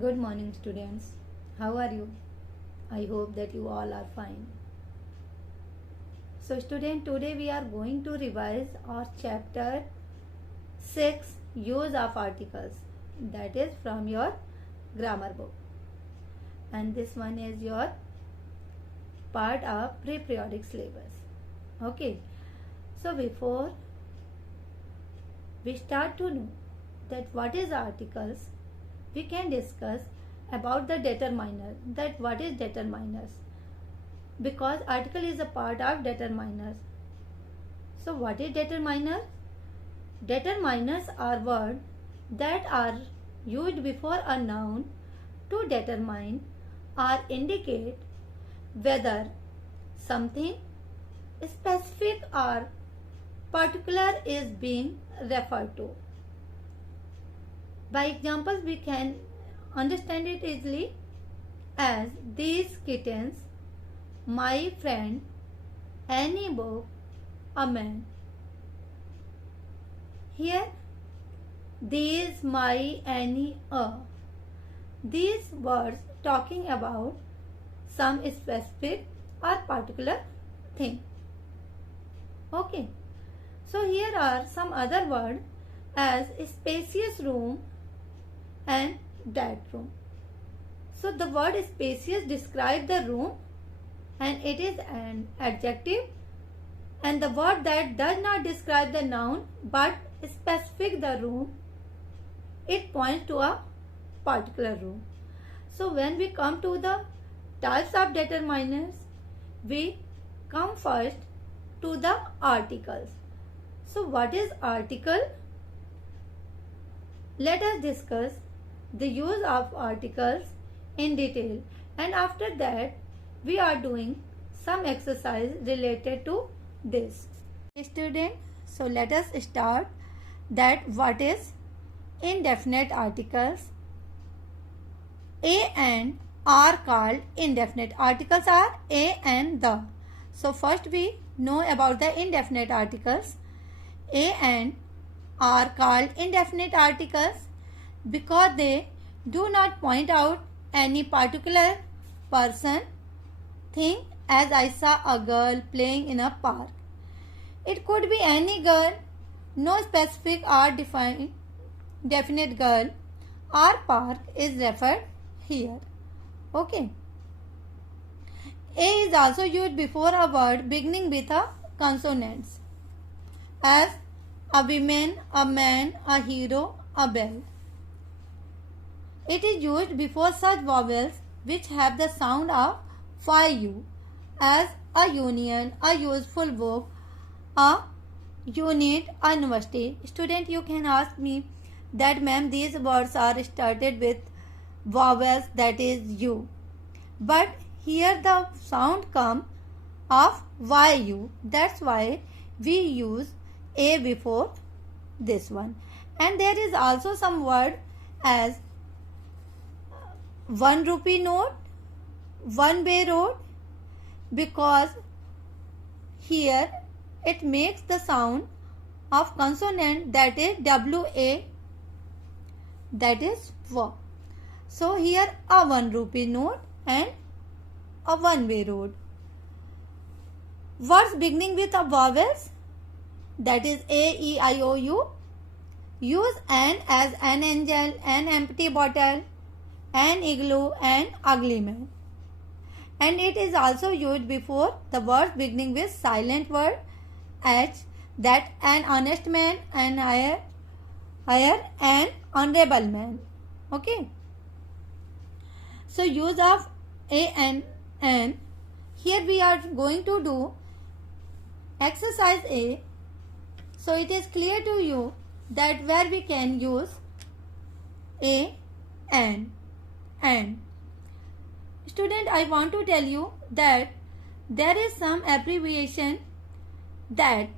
Good morning, students. How are you? I hope that you all are fine. So, student, today we are going to revise our chapter 6 Use of Articles. That is from your grammar book. And this one is your part of pre-periodic syllabus. Okay. So, before we start to know that what is articles, we can discuss about the determiner, that what is determiners, because article is a part of determiners. So what is determiner? Determiners are words that are used before a noun to determine or indicate whether something specific or particular is being referred to. By examples, we can understand it easily as these kittens, my friend, any book, a man. Here, these, my, any, a. These words talking about some specific or particular thing. Okay. So here are some other words as spacious room and that room. So the word spacious describes the room and it is an adjective, and the word that does not describe the noun but specific the room, it points to a particular room. So when we come to the types of determiners, we come first to the articles. So what is article? Let us discuss the use of articles in detail, and after that we are doing some exercise related to this. Student, so let us start that what is indefinite articles. A and are called indefinite. Articles are a and the. So first we know about the indefinite articles. A and are called indefinite articles because they do not point out any particular person, thing, as I saw a girl playing in a park. It could be any girl, no specific or definite girl or park is referred here. Okay. A is also used before a word beginning with a consonants, as a woman, a man, a hero, a bell. It is used before such vowels which have the sound of YU, as a union, a useful book, a unit, a university. Student, you can ask me that ma'am, these words are started with vowels, that is U, but here the sound come of YU. That's why we use A before this one. And there is also some word as 1 rupee note, one way road, because here it makes the sound of consonant, that is WA, that is W. So here a 1 rupee note and a one way road. Words beginning with a vowels, that is A, E, I, O, U, use an as an angel, an empty bottle, an igloo, and ugly man. And it is also used before the words beginning with silent word H, that an honest man, an higher, and honorable man. Okay. So use of A and N. Here we are going to do exercise A. So it is clear to you that where we can use A and. Student, I want to tell you that there is some abbreviation that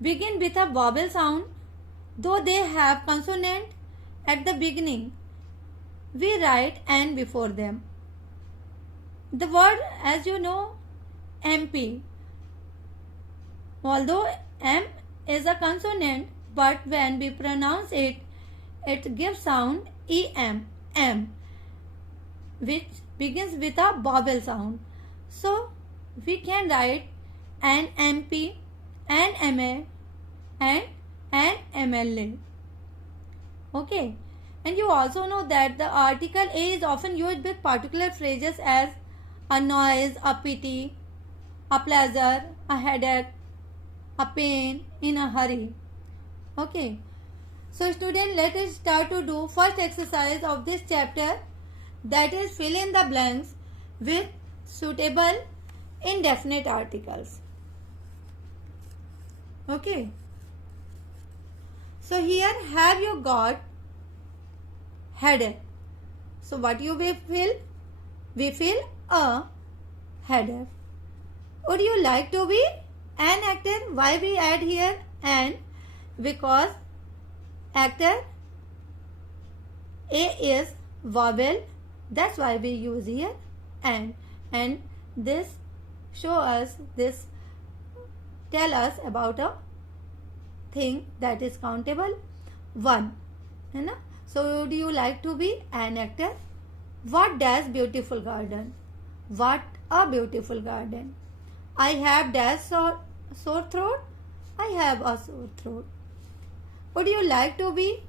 begin with a vowel sound, though they have consonant at the beginning. We write N before them. The word, as you know, MP. Although M is a consonant, but when we pronounce it, it gives sound em, m, which begins with a vowel sound. So we can write an MP, an MA, and an MLA. Okay. And you also know that the article A is often used with particular phrases as a noise, a pity, a pleasure, a headache, a pain, in a hurry. Okay. So student, let us start to do first exercise of this chapter, that is fill in the blanks with suitable indefinite articles. Okay. So here have you got headache. So what you will fill? We fill a headache. Would you like to be an actor? Why we add here an? Because actor A is vowel. That's why we use here an. And this show us, this tell us about a thing that is countable 1. है ना? So would you like to be an actor? What does beautiful garden? What a beautiful garden. I have dash sore throat. I have a sore throat. Would you like to be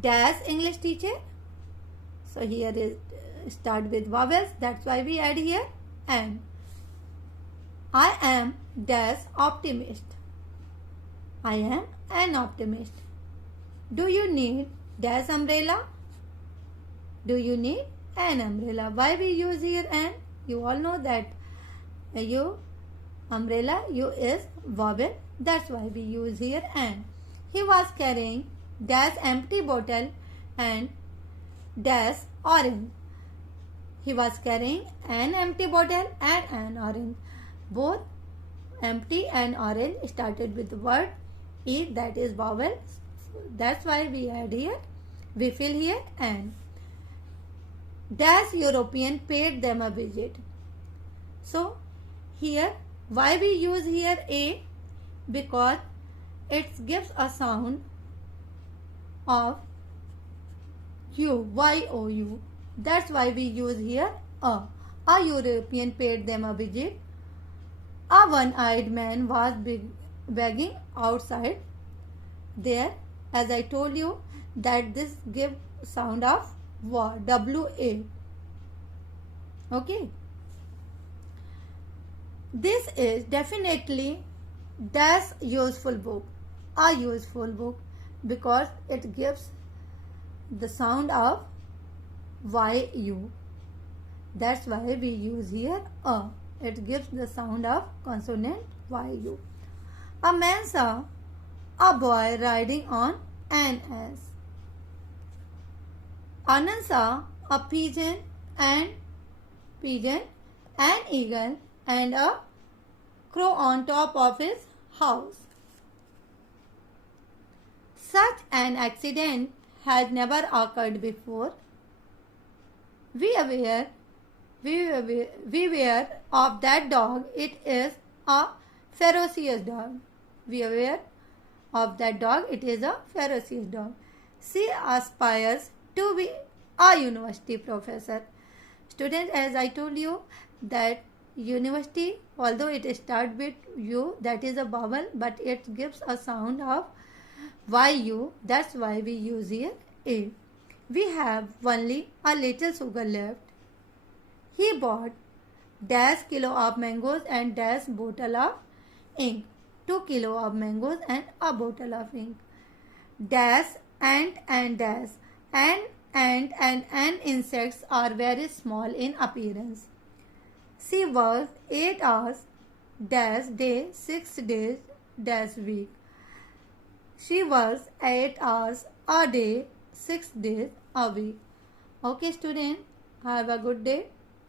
dash English teacher? So here is start with vowels. That's why we add here an. I am dash optimist. I am an optimist. Do you need dash umbrella? Do you need an umbrella? Why we use here an? You all know that you umbrella, you is vowel. That's why we use here an. He was carrying dash empty bottle and dash orange. He was carrying an empty bottle and an orange. Both empty and orange started with the word E, that is vowel. That's why we add here. We fill here an. Dash European paid them a visit. So here why we use here A? Because it gives a sound of U, Y-O-U. That's why we use here a. A European paid them a visit. A one-eyed man was begging outside there. As I told you that this gives sound of W-A. Okay. This is definitely dash useful book. A useful book, because it gives the sound of Y-U. That's why we use here a. It gives the sound of consonant Y-U. A man saw a boy riding on an ass. Anand saw a pigeon, an eagle, and a crow on top of his house. Such an accident had never occurred before. We aware of that dog. It is a ferocious dog. We aware of that dog. It is a ferocious dog. She aspires to be a university professor. Students, as I told you that university, although it starts with U, that is a vowel, but it gives a sound of Y-U. That's why we use here A. We have only a little sugar left. He bought dash kilo of mangoes and dash bottle of ink. 2 kilo of mangoes and a bottle of ink. Dash and dash. And insects are very small in appearance. She works 8 hours dash day, 6 days dash week. She works 8 hours a day, 6 days a week. Okay student, have a good day.